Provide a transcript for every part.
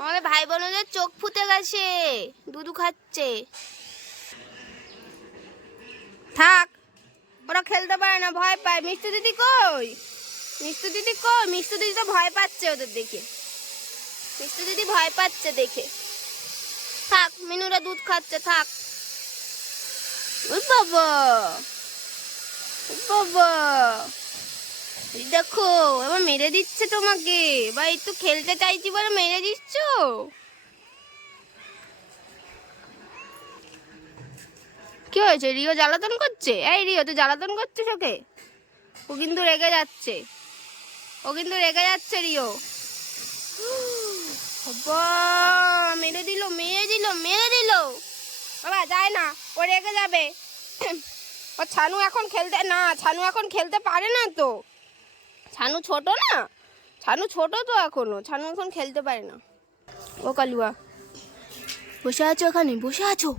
আমাদের ভাই বোনদের চোখ ফুটে গেছে, দুধু খাচ্ছে। থাক, ওরা খেলতে পারে না, ভয় পায়। মিষ্টি দিদি কই? মিষ্টি দিদি কই? মিষ্টি দিদি তো ভয় পাচ্ছে ওদের দেখে। মিষ্টি দিদি ভয় পাচ্ছে দেখে। থাক, মিনুরা দুধ খাচ্ছে, থাক। ও বাবা, ও বাবা, দেখো এবার মেরে দিচ্ছে তোমাকে। বা একটু খেলতে চাইছি বলে মেরে দিচ্ছ। কি হয়েছে? রিও জ্বালাতন করছে? এই রিও, তুই জ্বালাতন করছিস ওকে? ও কিন্তু রেগে যাচ্ছে, ও কিন্তু রেগে যাচ্ছে রিও। বাবা, মেরে দিল, মেরে দিল, মেরে দিল। বাবা যায় না, ও রেগে যাবে। ও ছানু এখন খেলতে না, ছানু এখন খেলতে পারে না তো। ছানু ছোট না, ছানু ছোট তো এখনো, ছানু এখন খেলতে পারে না। ও কালুয়া, বসে আছো ওখানে, বসে আছো।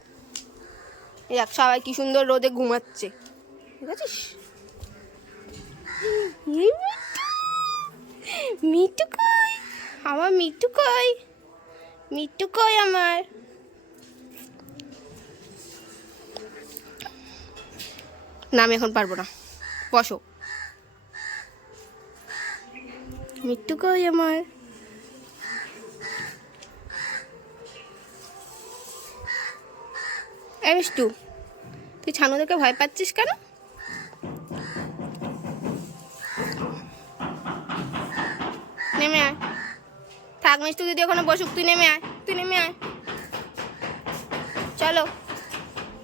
দেখ সবাই কি সুন্দর রোদে ঘুমাচ্ছে, ঠিক আছে? মিটু কই আমার? মিটু কই? মিটু কই আমার? না আমি এখন পারবো না, বসো। মিটু কই আমার? এই মিষ্টু, তুই ছানুদেরকে ভয় পাচ্ছিস কেন? নেমে আয়। থাক, মিষ্টু দিদি ওখানে বসুক, তুই নেমে আয়, তুই নেমে আয়। চলো।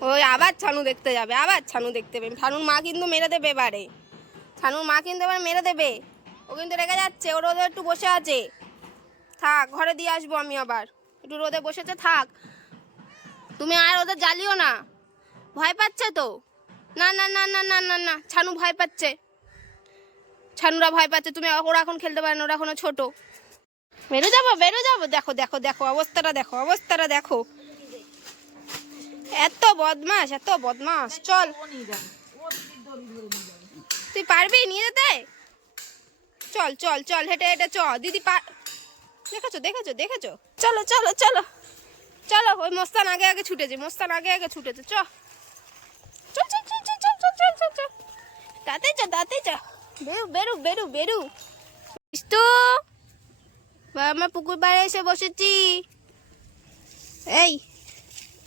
ওই আবার ছানু দেখতে যাবে, আবার ছানু দেখতে যাবে। ছানুর মা কিন্তু মেরে দেবে এবারে, ছানুর মা কিন্তু এবার মেরে দেবে। ও কিন্তু রেগে যাচ্ছে, ও রোদে একটু বসে আছে। থাক, ঘরে দিয়ে আসবো আমি আবার। একটু রোদে বসেছে, থাক। তুমি আর ওদের জ্বালিও না, ভয় পাচ্ছে তো। না না না না না না না, ছানু ভয় পাচ্ছে, ছানুরা ভয় পাচ্ছে। তুমি, ওরা এখন খেলতে পারে না, ওরা এখনো ছোট। বেরো যাবো, বেরো যাবো। দেখো দেখো দেখো অবস্থাটা, দেখো অবস্থাটা দেখো। এত বদমাস, এত বদমাস। চল, তুই পারবি নিয়ে যেতে? চল চল চল, হেঁটে হেঁটে চ দিদি। দেখেছো দেখেছো দেখেছো? চলো চলো চলো চলো। ওই মোস্তান আগে আগে ছুটেছে, মোস্তান আগে আগে ছুটেছে। চল চল চল চল চল চল চল চল চল। তাতে চ, তাতে চ। বেরু বেরু বেরু বেরু। মিষ্টু, আমরা পুকুর পাড়ে এসে বসেছি। এই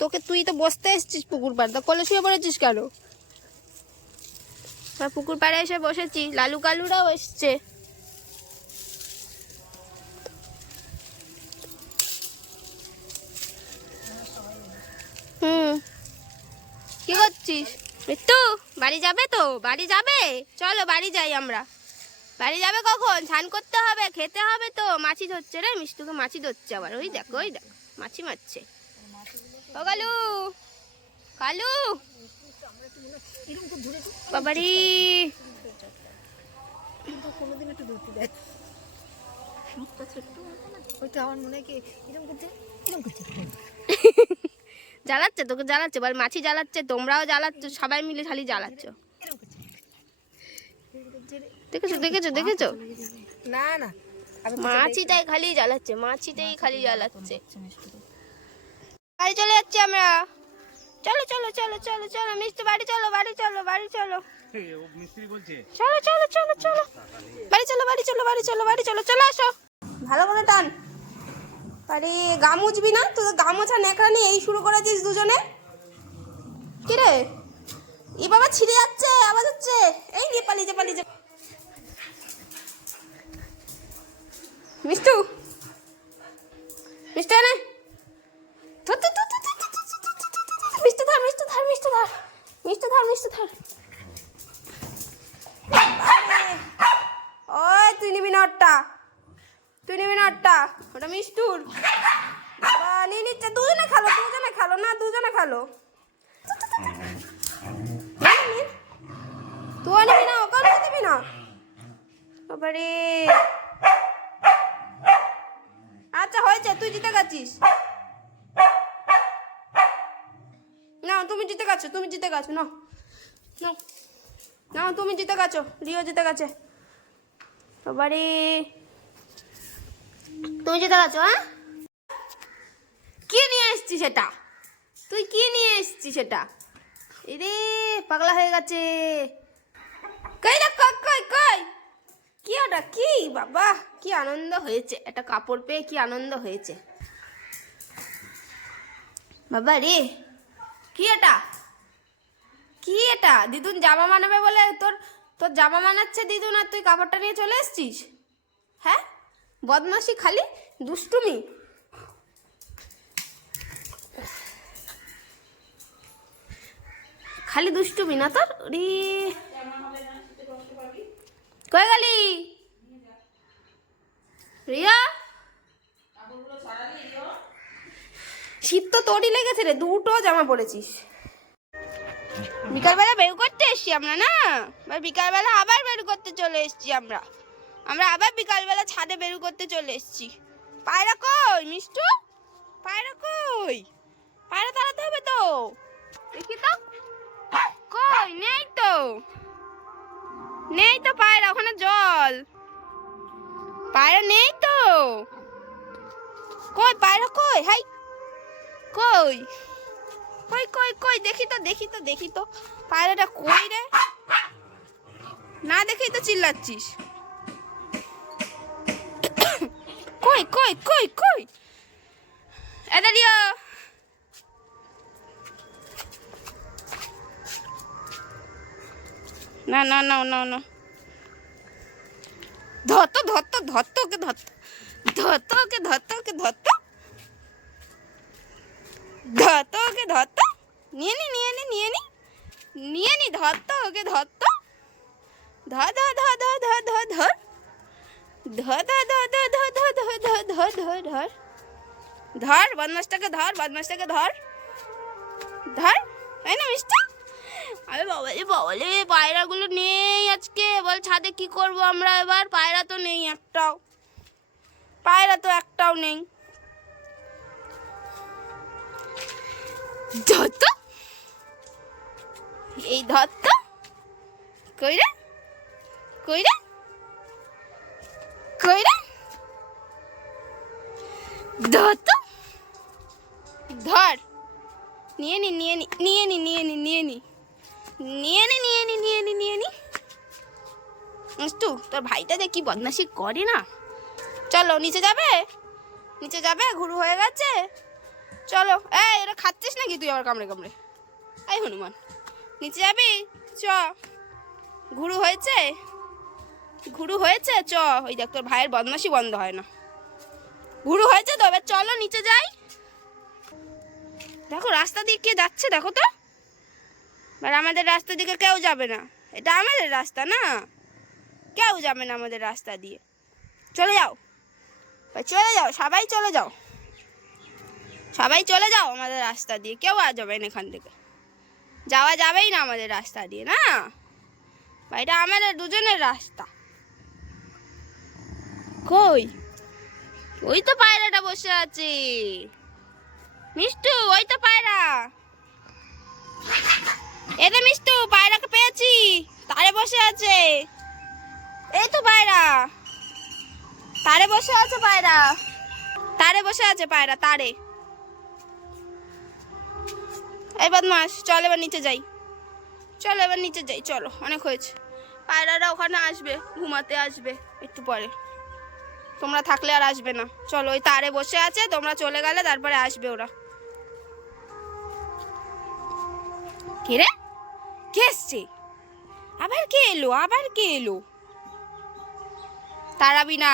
তোকে, তুই তো বসতে এসছিস পুকুর পাড়ে, তো কোলে শুয়ে পড়েছিস কেন? পুকুর পাড়ে এসে বসেছি, লালু কালুরাও এসছে। কি করছিস? মিট্টু, বাড়ি যাবে তো? বাড়ি যাবে? চলো বাড়ি যাই আমরা। বাড়ি যাবে কখন? স্নান করতে হবে, খেতে হবে তো। মাছি ধরছে রে, মিষ্টুকে মাছি ধরছে আবার। ওই দেখো, ওই দেখো, মাছি মারছে। ও কালু, কালু, বাবারি। কোনোদিন একটু ধরতে দেয়, মুখটা ছোট্ট ওইটা আমার মনে হয় কি এরকম করছে, এরকম করছে। জ্বালাচ্ছে তোকে, জ্বালাচ্ছে বল। মাছি জ্বালাচ্ছে, তোমরাও জ্বালাচ্ছ, সবাই মিলে খালি জ্বালাচ্ছ। দেখেছো দেখেছো দেখেছো? না না, মাছিটাই খালি জ্বালাচ্ছে, মাছিটাই খালি জ্বালাচ্ছে। বাড়ি চলে যাচ্ছি আমরা। চলো চলো চলো চলো চলো মিষ্টি, বাড়ি চলো, বাড়ি চলো, বাড়ি চলো। চলো চলো চলো চলো, বাড়ি চলো, বাড়ি চলো, বাড়ি চলো, বাড়ি চলো। চলে আসো, ভালো করে টান। আরে গা মুছবি না? তুই গা মোছা নেকড়ানি এই শুরু করেছিস দুজনে। কি রে, ই বাবা, ছিঁড়ে যাচ্ছে, আওয়াজ হচ্ছে। এই নিয়ে পালিয়ে যা, পালিয়ে যা। মিষ্টু, মিষ্টি এনে। মিষ্টি ধর, মিষ্টি ধর, মিষ্টি ধর, মিষ্টি ধর, মিষ্টি ধর। ওই তুই নিবি না ওরটা, তুই নিবি না ওরটা, ওটা মিষ্টুর। নিয়ে নিচ্ছে। দুজনে খেলো, দুজনে খেলো, না দুজনে খেলো। তুই নিবি না, ওকে দিবি না। বাবারে, আচ্ছা হয়েছে, তুই জিতে গেছিস। না তুমি জিতে গেছো, তুমি জিতে গেছো। না না, তুমি জিতে গেছো, রিও জিতে গেছে। বাবারে, তুমি জিতে গেছো। হ্যাঁ। কি নিয়ে এসছিস সেটা? তুই কি নিয়ে এসছিস সেটা? এরে পাগলা হয়ে গেছে। কই রে, কই কই কই? কি ওটা? কি বাবা, কি আনন্দ হয়েছে, একটা কাপড় পেয়ে কি আনন্দ হয়েছে বাবা রে। কি এটা? কি এটা? দিদুন জামা বানাবে বলে তোর তোর জামা বানাচ্ছে দিদুন, আর তুই কাপড়টা নিয়ে চলে এসছিস? হ্যাঁ, বদমাশি, খালি দুষ্টুমি। খালি দুষ্টুমি না তোর? রে কই গেলি রিয়া? শীত তো তোরই লেগেছে রে, দুটো জামা পরেছিস। বিকালবেলা বের করতে এসছি আমরা না, বিকালবেলা আবার বের করতে চলে এসছি আমরা আবার বিকালবেলা ছাদে বের করতে চলে এসছি। পায়রা কই মিষ্টু? পায়রা কই? পায়রা তাড়াতে হবে তো, দেখি তো কই। নেই তো, নেই তো পায়রা, ওখানে জল। পায়রা নেই তো, কই পায়রা কই? হাই কই কই কই কই? দেখি তো দেখি তো দেখি তো পায়রাটা কই রে? না দেখেই তো চিল্লাচ্ছিস। কই কই কই কই? এটা দিও। না না না না না, ধরতো ধরতো ধরতো ওকে, ধরতো ধরতো ওকে, ধরতো ওকে, ধরতো ধরতো ওকে, ধরতো। নিয়ে নি নিয়ে নি নিয়ে নি নিয়ে নি, ধরতো ওকে, ধরতো। ধর ধর ধর ধর ধর ধর ধর ধর ধর ধর ধর ধর ধর ধর ধর ধর ধর ধর বদমাসটাকে ধর, বদমাসটাকে ধর ধর। তাই না মিষ্টি? আরে বাবালে বাবালে, পায়রাগুলো নেই আজকে। বল ছাদে কি করব আমরা এবার? পায়রা তো নেই একটাও, পায়রা তো একটাও নেই। ধর তো, এই ধর তো। কই রে, কই রে, কই রে? ধর তো, ধর। নিয়ে নি নিয়ে নি নিয়ে নি নিয়ে নি নিয়ে নি নিয়ে নি নিয়ে নি নিয়ে নি নিয়ে নি। মিষ্টু, তোর ভাইটা যে কি বদমাশি করে না। চলো নিচে যাবে, নিচে যাবে, ঘুরু হয়ে গেছে। চলো। এই এটা খাচ্ছিস নাকি তুই আবার কামড়ে কামড়ে? এই হনুমান, নিচে যাবি? চ, ঘুরু হয়েছে, ঘুরু হয়েছে, চ। ওই দেখ তোর ভাইয়ের বদমাশি বন্ধ হয় না। ঘুরু হয়েছে তো, এবার চলো নিচে যাই। দেখো রাস্তা দিয়ে কে যাচ্ছে, দেখো তো। আর আমাদের রাস্তা দিকে কেউ যাবে না, এটা আমাদের রাস্তা না, কেউ যাবে না আমাদের রাস্তা দিয়ে। চলে যাও, চলে যাও, সবাই চলে যাও, সবাই চলে যাও আমাদের রাস্তা দিয়ে। কেউ আর যাবে না এখান থেকে, যাওয়া যাবেই না আমাদের রাস্তা দিয়ে না। এটা আমাদের দুজনের রাস্তা। কই? ওই তো পায়রাটা বসে আছে মিষ্টু, ওই তো পায়রা। এতে মিষ্টু, পায়রাকে পেয়েছি, তারে বসে আছে। এই তো পায়রা, তারে বসে আছে পায়রা, তারে বসে আছে পায়রা, তারে। এই বদমাস, চল এবার নিচে যাই, চলো এবার নিচে যাই, চলো, অনেক হয়েছে। পায়রারা ওখানে আসবে, ঘুমাতে আসবে একটু পরে, তোমরা থাকলে আর আসবে না। চলো, ওই তারে বসে আছে, তোমরা চলে গেলে তারপরে আসবে ওরা। কে রে? কে এসছে? আবার কে এলো? আবার কে এলো? তাড়াবি না,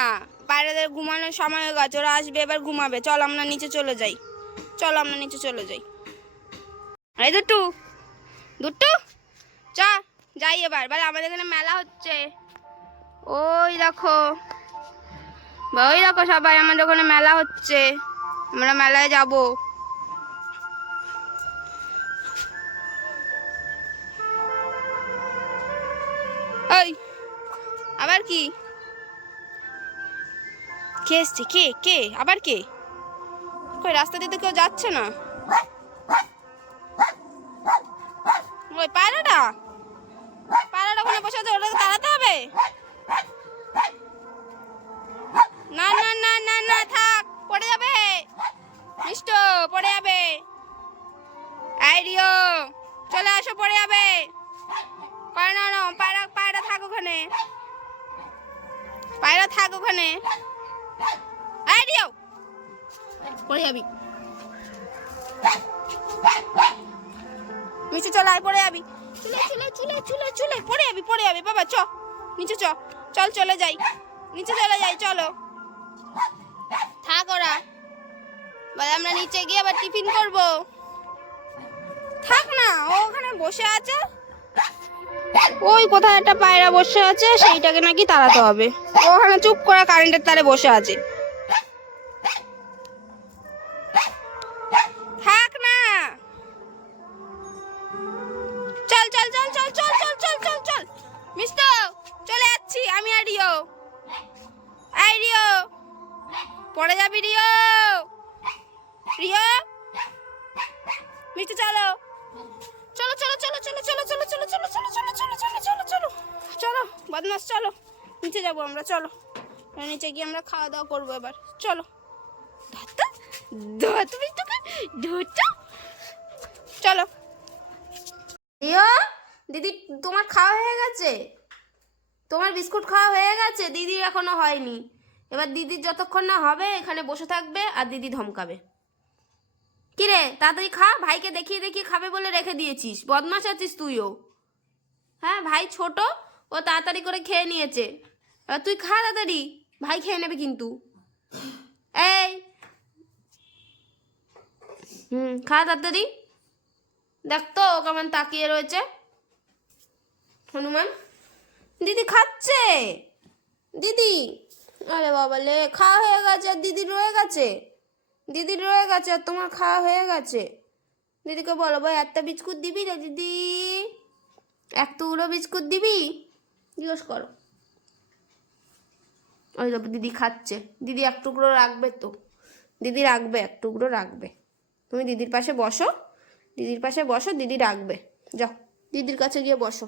পায়রাদের ঘুমানোর সময় হয়ে গেছে, ওরা আসবে এবার ঘুমাবে। চল আমরা নিচে চলে যাই, চলো আমরা নিচে চলে যাই। এই দুট্টু, দুট্টু চ যাই এবার। বলে আমাদের এখানে মেলা হচ্ছে, ওই দেখো, ওই দেখো সবাই, আমাদের ওখানে মেলা হচ্ছে, আমরা মেলায় যাব। ওই আবার কি? কে এসছে? কে কে আবার কে? কই রাস্তা দিয়ে তো কেউ যাচ্ছে না। ওই পায়রাটা, পায়রাটা ওখানে বসে আছে, ওটাকে তাড়াতে হবে। না না না না না, থাক, পড়ে যাবে মিষ্টু, পায়রা থাক ওখানে। আয় রিও, পড়ে যাবি। নিচে চল, আয় পড়ে যাবি। চলে চলে চলে চলে চলে পড়ে যাবি বাবা। চ নিচে চ, চল চলে যাই, নিচে চলে যাই, চলো থাক ওরা। আমরা নিচে গিয়ে আবার টিফিন করব। থাক না, ও ওখানে বসে আছে। ওই কোথায় একটা পায়রা বসে আছে, সেইটাকে নাকি তাড়াতে হবে। ও ওখানে চুপ করে কারেন্টের তারে বসে আছে। থাক না, চল চল চল চল চল চল চল চল চল মিষ্টি, চলে যাচ্ছি আমি আর রিও। আই রিও, পড়ে যাবি রিও। রিও মিষ্টি চলো চলো চলো চলো চলো চলো চলো চলো চলো চলো চলো চলো চলো চলো চলো চলো বদমাস, চলো নিচে যাবো আমরা। চলো নিচে গিয়ে আমরা খাওয়া দাওয়া করবো এবার। চলো চলো। রিও দিদি, তোমার খাওয়া হয়ে গেছে? তোমার বিস্কুট খাওয়া হয়ে গেছে? দিদির এখনো হয়নি। এবার দিদির যতক্ষণ না হবে এখানে বসে থাকবে আর দিদি ধমকাবে। কিরে তাড়াতাড়ি খা, ভাইকে দেখিয়ে দেখিয়ে খাবে বলে রেখে দিয়েছিস। বদমাশ আছিস তুইও। হ্যাঁ, ভাই ছোট, ও তাড়াতাড়ি করে খেয়ে নিয়েছে। এবার তুই খা তাড়াতাড়ি, ভাই খেয়ে নেবে কিন্তু। এই খা তাড়াতাড়ি। দেখ তো ও কেমন তাকিয়ে রয়েছে। হনুমান দিদি খাচ্ছে। দিদি, আরে বাবা লে, খাওয়া হয়ে গেছে আর দিদি রয়ে গেছে। দিদির রয়ে গেছে আর তোমার খাওয়া হয়ে গেছে। দিদিকে বলো ভাই একটা বিস্কুট দিবি রে দিদি, এক টুকরো বিস্কুট দিবি, জিজ্ঞেস করো। ওই তো দিদি খাচ্ছে। দিদি এক টুকরো রাখবে তো, দিদি রাখবে, এক টুকরো রাখবে। তুমি দিদির পাশে বসো, দিদির পাশে বসো, দিদি রাখবে। যাও দিদির কাছে গিয়ে বসো।